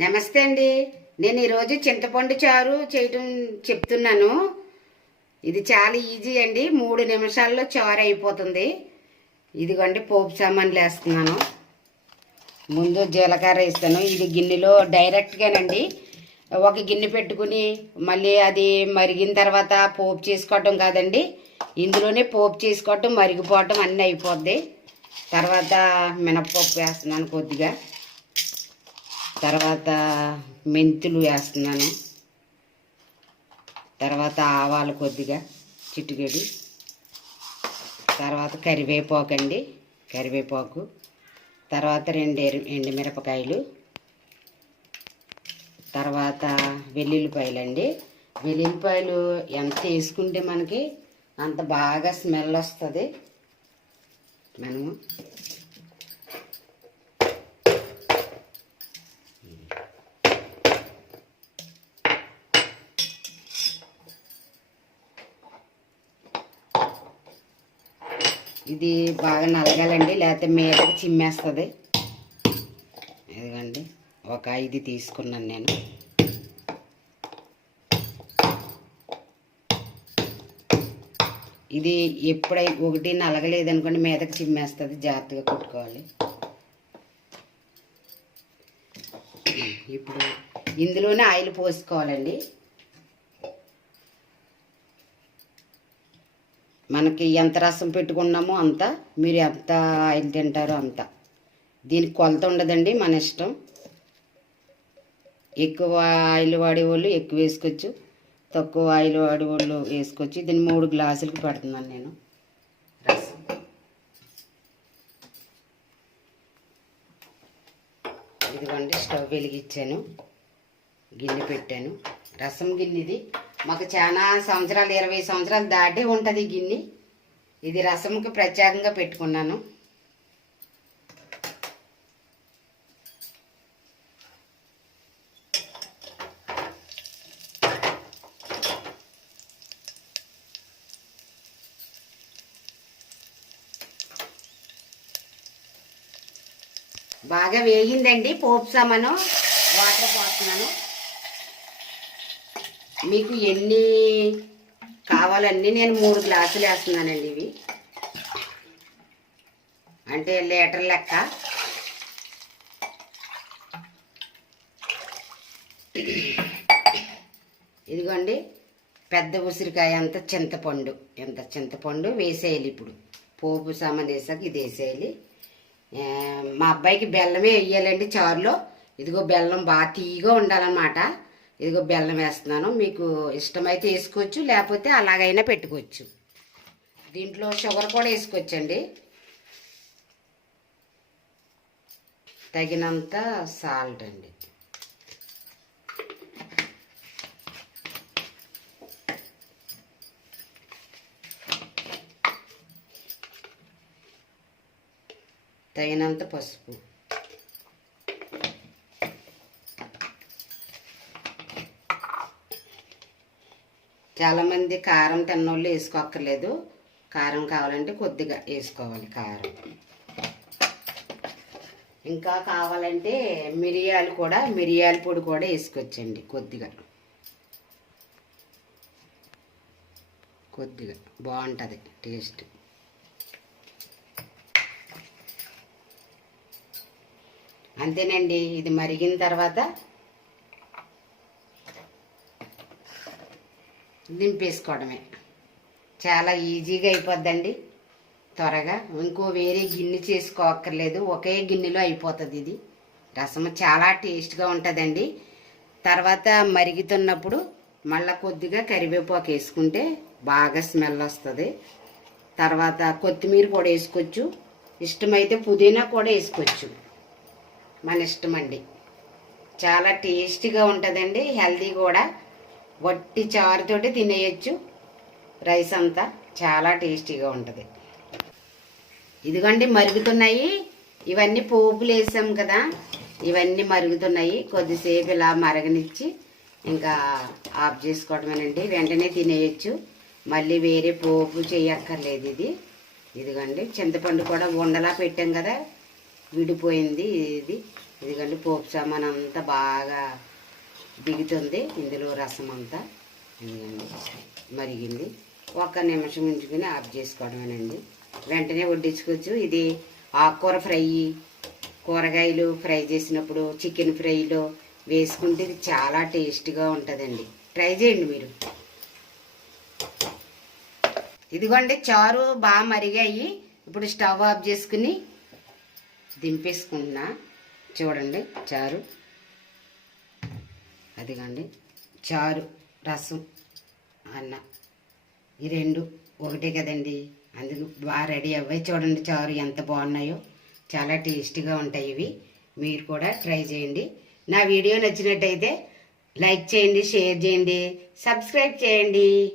నమస్తే అండి. నేను ఈరోజు చింతపండు చారు చేయటం చెప్తున్నాను. ఇది చాలా ఈజీ అండి. మూడు నిమిషాల్లో చారు అయిపోతుంది. ఇదిగోండి పోపు సామాన్లు వేస్తున్నాను. ముందు జీలకర్ర వేస్తాను. ఇది గిన్నెలో డైరెక్ట్గానండి. ఒక గిన్నె పెట్టుకుని మళ్ళీ అది మరిగిన తర్వాత పోపు చేసుకోవటం కాదండి. ఇందులోనే పోపు చేసుకోవటం మరిగిపోవటం అన్నీ అయిపోద్ది. తర్వాత మినప్పప్పు వేస్తున్నాను కొద్దిగా. తర్వాత మెంతులు వేస్తున్నాను. తర్వాత ఆవాలు కొద్దిగా చిట్టుగడి తర్వాత కరివేపాకు అండి. కరివేపాకు. తర్వాత రెండు ఎరి- ఎండుమిరపకాయలు తర్వాత వెల్లుల్లిపాయలు అండి వెల్లుల్లిపాయలు ఎంత వేసుకుంటే మనకి అంత బాగా స్మెల్ వస్తుంది. మనము ఇది బాగా నలగాలండి లేకపోతే మీదకి చిమ్మేస్తుంది. ఇదిగండి ఒక ఐదు తీసుకున్నాను నేను. ఇది ఎప్పుడై ఒకటి నలగలేదనుకోండి మీదకి చిమ్మేస్తుంది జాగ్రత్తగా కొట్టుకోవాలి. ఇప్పుడు ఇందులోనే ఆయిల్ పోసుకోవాలండి. మనకి ఎంత రసం పెట్టుకున్నామో అంత మీరు ఎంత ఆయిల్ తింటారో అంత. దీనికి కొలత ఉండదండి మన ఇష్టం. ఎక్కువ ఆయిల్ వాడే వాళ్ళు ఎక్కువ వేసుకోవచ్చు. తక్కువ ఆయిల్ వాడే వాళ్ళు వేసుకోవచ్చు. దీన్ని మూడు గ్లాసులకు పెడుతున్నాను నేను. రసం. ఇదిగోండి స్టవ్ వెలిగించాను. గిన్నె పెట్టాను. రసం గిన్నెది మాకు చాలా సంవత్సరాలు ఇరవై సంవత్సరాలు దాటి ఉంటుంది గిన్నె. ఇది రసంకి ప్రత్యేకంగా పెట్టుకున్నాను. బాగా వేగిందండి పోపు సామాను వాటర్ పోస్తున్నాను. మీకు ఎన్ని కావాలన్నీ నేను మూడు గ్లాసులు వేస్తున్నానండి ఇవి. అంటే లీటర్ లెక్క. ఇదిగోండి పెద్ద ఉసిరికాయ అంత చింతపండు. ఎంత చింతపండు వేసేయాలి ఇప్పుడు. పోపు సామాన్ వేసాక ఇది వేసేయాలి. మా అబ్బాయికి బెల్లమే వేయాలండి చారులో. ఇదిగో బెల్లం బాగా తీయగా ఉండాలన్నమాట. ఇదిగో బెల్లం వేస్తున్నాను మీకు ఇష్టమైతే వేసుకోవచ్చు లేకపోతే అలాగైనా పెట్టుకోవచ్చు. దీంట్లో షుగర్ కూడా వేసుకోవచ్చండి. తగినంత సాల్ట్ అండి. తగినంత పసుపు. చాలామంది కారం తిన్నోళ్ళు వేసుకోక్కర్లేదు. కారం కావాలంటే కొద్దిగా వేసుకోవాలి కారం. ఇంకా కావాలంటే మిరియాలు కూడా మిరియాల పొడి కూడా వేసుకోవచ్చండి కొద్దిగా. కొద్దిగా. బాగుంటుంది టేస్ట్. అంతేనండి. ఇది మరిగిన తర్వాత దింపేసుకోవడమే. చాలా ఈజీగా అయిపోద్దండి. త్వరగా. ఇంకో వేరే గిన్నె చేసుకోక్కర్లేదు. ఒకే గిన్నెలో అయిపోతుంది ఇది. రసం చాలా టేస్ట్గా ఉంటుందండి. తర్వాత మరుగుతున్నప్పుడు మళ్ళీ కొద్దిగా కరివేపాకు వేసుకుంటే బాగా స్మెల్ వస్తుంది. తర్వాత కొత్తిమీర కూడా వేసుకోవచ్చు. ఇష్టమైతే పుదీనా కూడా వేసుకోవచ్చు. మన ఇష్టం అండి చాలా టేస్టీగా ఉంటుందండి. హెల్తీ కూడా. వట్టి చారుతోటి తినేయచ్చు. రైస్ అంతా చాలా టేస్టీగా ఉంటుంది. ఇదిగోండి మరుగుతున్నాయి. ఇవన్నీ పోపులు వేసాం కదా. ఇవన్నీ మరుగుతున్నాయి. కొద్దిసేపు ఇలా మరగనిచ్చి ఇంకా ఆఫ్ చేసుకోవడమేనండి. వెంటనే తినేయచ్చు. మళ్ళీ వేరే పోపు చేయక్కర్లేదు ఇది. ఇదిగోండి చింతపండు కూడా ఉండలా పెట్టాం కదా. విడిపోయింది ఇది. ఇదిగోండి పోపు సామాన్ అంతా బాగా దిగుతుంది. ఇందులో రసం అంతా ఇదిగోండి మరిగింది. ఒక్క నిమిషం ఉంచుకుని ఆఫ్ చేసుకోవడమేనండి. వెంటనే వడ్డించుకోవచ్చు. ఇది ఆకుకూర ఫ్రై. కూరగాయలు ఫ్రై చేసినప్పుడు చికెన్ ఫ్రైలో వేసుకుంటే ఇది చాలా టేస్ట్గా ఉంటుందండి. ట్రై చేయండి మీరు. ఇదిగోండి చారు బాగా మరిగాయి. ఇప్పుడు స్టవ్ ఆఫ్ చేసుకుని దింపేసుకుంటున్నా. చూడండి చారు. అదిగోండి. చారు రసం అన్న. ఈ రెండు ఒకటే కదండి. అందుకు బాగా రెడీ అవ్వాయి చూడండి చారు ఎంత బాగున్నాయో. చాలా టేస్టీగా ఉంటాయి ఇవి. మీరు కూడా ట్రై చేయండి. నా వీడియో నచ్చినట్టయితే లైక్ చేయండి షేర్ చేయండి సబ్స్క్రైబ్ చేయండి.